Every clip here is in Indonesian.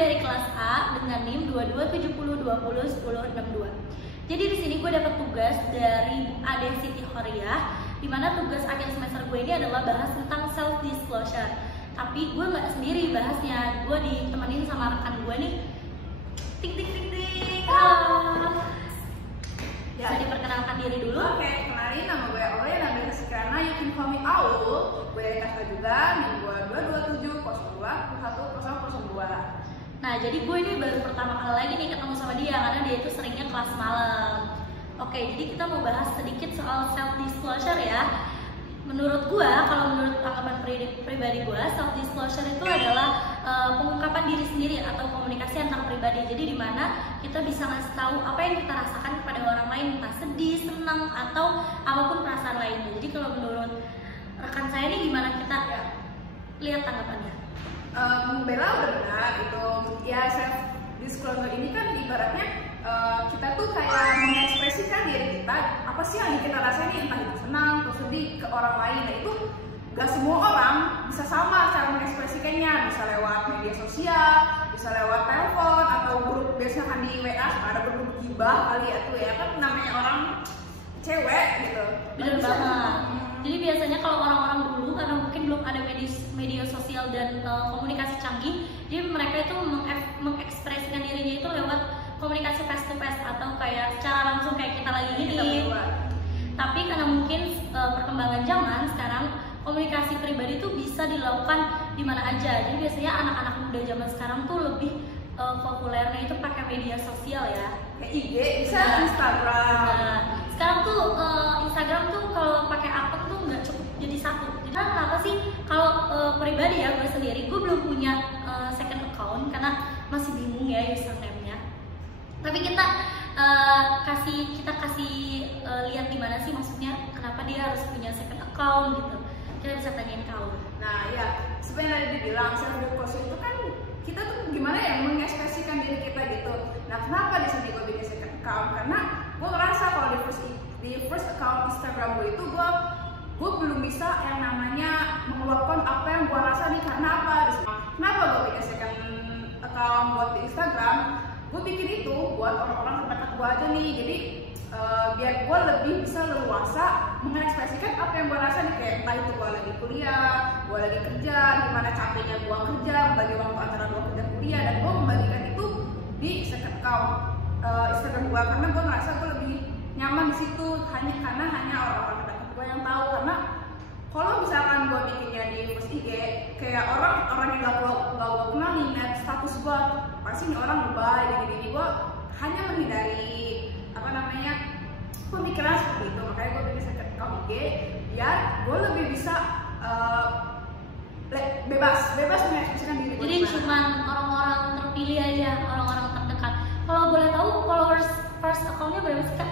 dari kelas A dengan NIM 2270201062. Jadi di sini gue dapat tugas dari Ade Siti Horiah, di mana tugas akhir semester gue ini adalah bahas tentang self disclosure. Tapi gue nggak sendiri bahasnya, gue ditemenin sama rekan gue nih. Ting ting ting ting. Halo. Bisa diperkenalkan diri dulu? Oke, kenalin nama gue Oleh, nama Sekarna, you can call me Aul. Gue dari kakak juga, NIM gue 227020102. Nah, jadi gue ini baru pertama kali lagi nih ketemu sama dia karena dia itu seringnya kelas malam. Oke, jadi kita mau bahas sedikit soal self disclosure ya. Menurut gue, kalau menurut tanggapan pribadi gue, self disclosure itu adalah pengungkapan diri sendiri atau komunikasi antar pribadi. Jadi di mana kita bisa ngasih tahu apa yang kita rasakan kepada orang lain, entah sedih, senang, atau apapun perasaan lainnya. Jadi kalau menurut rekan saya ini gimana, kita lihat tanggapannya? Bella udah benar gitu ya. Self disclosure ini kan ibaratnya kita tuh kayak mengekspresikan diri kita, apa sih yang kita rasain, entah itu senang atau sedih ke orang lain. Nah itu gak semua orang bisa sama cara mengekspresikannya, bisa lewat media sosial, bisa lewat telepon atau grup. Biasanya kan di WA ada grup gibah kali ya tuh ya, kan namanya orang cewek gitu. Bener banget. Jadi biasanya kalau orang-orang dulu karena mungkin belum ada media sosial dan komunikasi canggih, jadi mereka itu mengekspresikan dirinya itu lewat komunikasi face to face atau kayak secara langsung kayak kita lagi ini. Tapi karena mungkin perkembangan zaman sekarang, komunikasi pribadi itu bisa dilakukan di mana aja. Jadi biasanya anak-anak muda zaman sekarang tuh lebih populernya itu pakai media sosial ya. Kayak IG, bisa Instagram. Nah, sekarang tuh Instagram tuh kalau pakai akun tuh nggak cukup jadi satu. Jadi kenapa sih kalau pribadi ya gue sendiri, gue belum punya second account karena masih bingung ya username-nya. Tapi kita kasih lihat di mana sih, maksudnya kenapa dia harus punya second account gitu. Kita bisa tanyain kau. Nah ya, seperti yang tadi dibilang, self disclosure itu kan kita tuh gimana ya mengekspresikan diri kita gitu. Nah kenapa di sini gue bikin second account? Karena gue ngerasa kalau di first account Instagram gue itu gue belum bisa yang namanya mengeluarkan apa yang gue rasa nih. Karena apa? Kenapa gue bikin second account buat di Instagram? Gue bikin itu buat orang-orang terdekat gue aja nih. Jadi biar gue lebih bisa leluasa mengekspresikan apa yang gue rasa nih, kayak entah itu gue lagi kuliah, gue lagi kerja, gimana capeknya gue kerja, bagi waktu antara gue kerja kuliah, dan gue membagikan itu di second account Instagram gue, karena gue ngerasa gue lebih nyaman di situ, karena hanya orang-orang terdekat gue yang tahu. Karena kalau misalkan gue bikinnya di post IG, kayak orang yang gak gue kenal nih lihat status gue, pasti nih orang lebay gini-gini. Gue hanya menghindari pemikiran seperti itu. Makanya gue bikin second account IG biar gue lebih bisa bebas mengekspresikan diri gue. Jadi cuma orang-orang terpilih aja, orang-orang terdekat. Kalau boleh tahu followers first account-nya berapa sih Kak?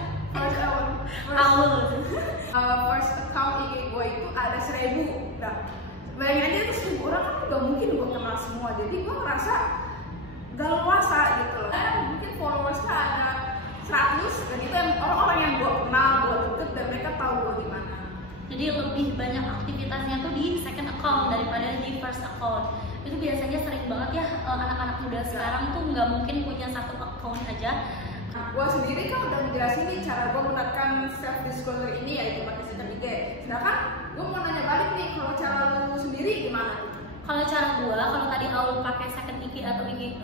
First account IG gue itu ada 1000. Nah, bayangin aja itu 1000 orang kan gak mungkin gue kenal semua. Jadi gue ngerasa gak leluasa gitu loh. Mungkin followersnya ada 100, dan itu orang-orang yang gue kenal, gue deket, dan mereka tahu gue di mana. Jadi lebih banyak aktivitasnya tuh di second account daripada di first account. Itu biasanya sering banget ya anak-anak muda sekarang tuh nggak mungkin punya satu account aja. Gue sendiri kan udah menjelasin nih cara gue menerapkan self disclosure ini, yaitu pakai second IG. Sedangkan gue mau nanya balik nih, kalau cara lu sendiri gimana? Kalau cara gue, kalau tadi Aul pakai second IG atau IG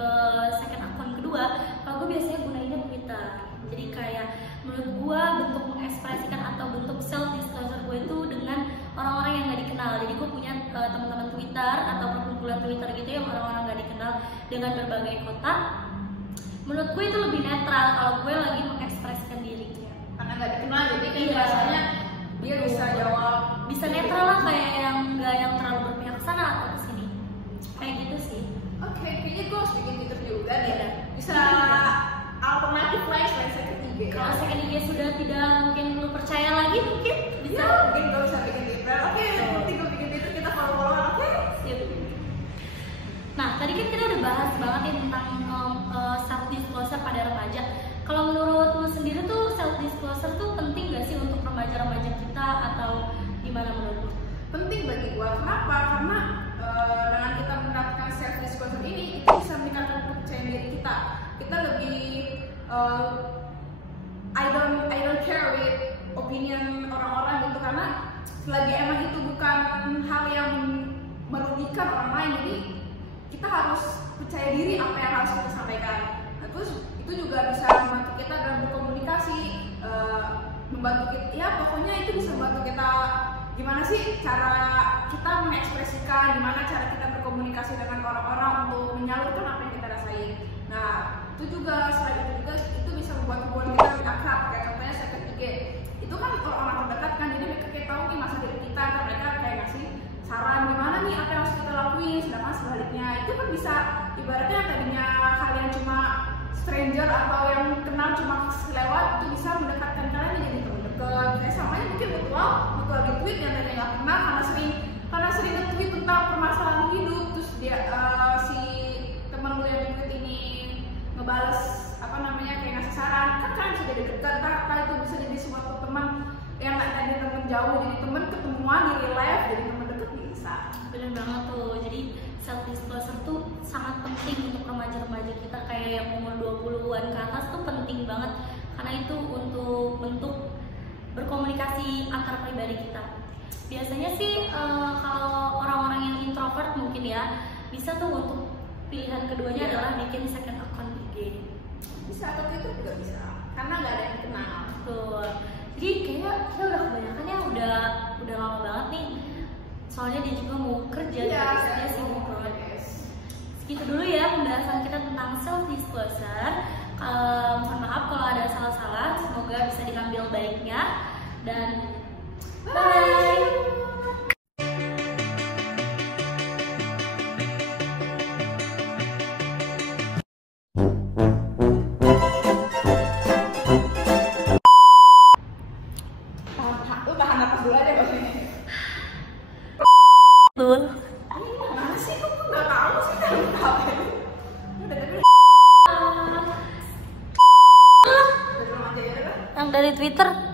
second account kedua, kalau gue biasanya gunainnya Twitter. Jadi kayak menurut gue bentuk mengekspresikan atau bentuk self disclosure gue itu dengan orang-orang yang gak dikenal. Jadi gue punya teman-teman Twitter atau perkumpulan Twitter gitu yang orang-orang gak dikenal dengan berbagai kota. Menurut gue itu lebih netral kalau gue lagi mengekspresikan diri. Karena gak dikenal, jadi kayak rasanya dia bisa jawab, bisa netral lah, kayak yang gak yang terlalu berpihak sana atau kesini. Kayak gitu sih. Oke, kayaknya gue harus bikin Twitter juga deh. Bisa alternatif lain selain second IG. Kalau second IG sudah tidak mungkin lu percaya lagi, mungkin bisa. Ya, mungkin gue bisa bikin Twitter. Oke, nanti gue bikin Twitter, kita follow-followan. Oke. Nah, tadi kan kita udah bahas banget ya tentang self disclosure pada remaja. Kalau menurut lu sendiri tuh self disclosure tuh penting gak sih untuk remaja-remaja kita, atau gimana menurut lu? Penting bagi gue. Kenapa? Karena dengan kita menerapkan self disclosure ini, itu bisa meningkatkan I don't care with opinion orang-orang gitu, karena selagi emang itu bukan hal yang merugikan orang lain, jadi kita harus percaya diri apa yang harus kita sampaikan. Nah, terus itu juga bisa membantu kita dalam berkomunikasi, membantu kita, ya pokoknya itu bisa membantu kita gimana sih cara kita mengekspresikan, gimana cara kita berkomunikasi dengan orang-orang untuk menyalurkan apa yang kita rasain. Nah, itu juga selain itu juga itu bisa membuat hubungan kita lebih akrab. Kayak contohnya second IG, itu kan orang-orang terdekat kan, jadi mereka kayak tahu nih masa depan kita, kan mereka kayak ngasih saran gimana nih apa yang harus kita lakuin. Sedangkan sebaliknya itu kan bisa ibaratnya tadinya kalian cuma stranger atau yang kenal cuma selewat, itu bisa mendekatkan kalian jadi teman dekat. Kayak samanya mungkin mutual di tweet yang tadinya nggak kenal, karena sering nge-tweet tentang permasalahan hidup, terus dia si teman lu yang di tweet ini ngebales apa namanya kayak ngasih saran, kan kalian bisa jadi dekat. Kan itu bisa jadi suatu teman yang nggak tadi teman jauh jadi teman ketemuan di real life, jadi teman dekat bisa. Bener banget tuh. Jadi self disclosure tuh sangat penting untuk remaja-remaja kita kayak yang umur 20-an ke atas tuh penting banget, karena itu untuk bentuk berkomunikasi antar pribadi kita. Biasanya sih kalau orang-orang yang introvert mungkin ya bisa tuh untuk pilihan keduanya adalah bikin second account IG. Bisa, atau Twitter juga bisa, karena nggak ada yang dikenal. Betul. Jadi kayaknya kita udah kebanyakan ya, udah lama banget nih. Soalnya dia juga mau kerja, dia sibuk banget. Segitu dulu ya pembahasan kita tentang self disclosure. Mohon maaf kalau ada salah-salah, semoga bisa diambil baiknya dan bye. Lu tahan napas dulu aja bos ini. Betul. Mana sih? Kok nggak tahu sih kan tahu. Udah dari Yang dari Twitter.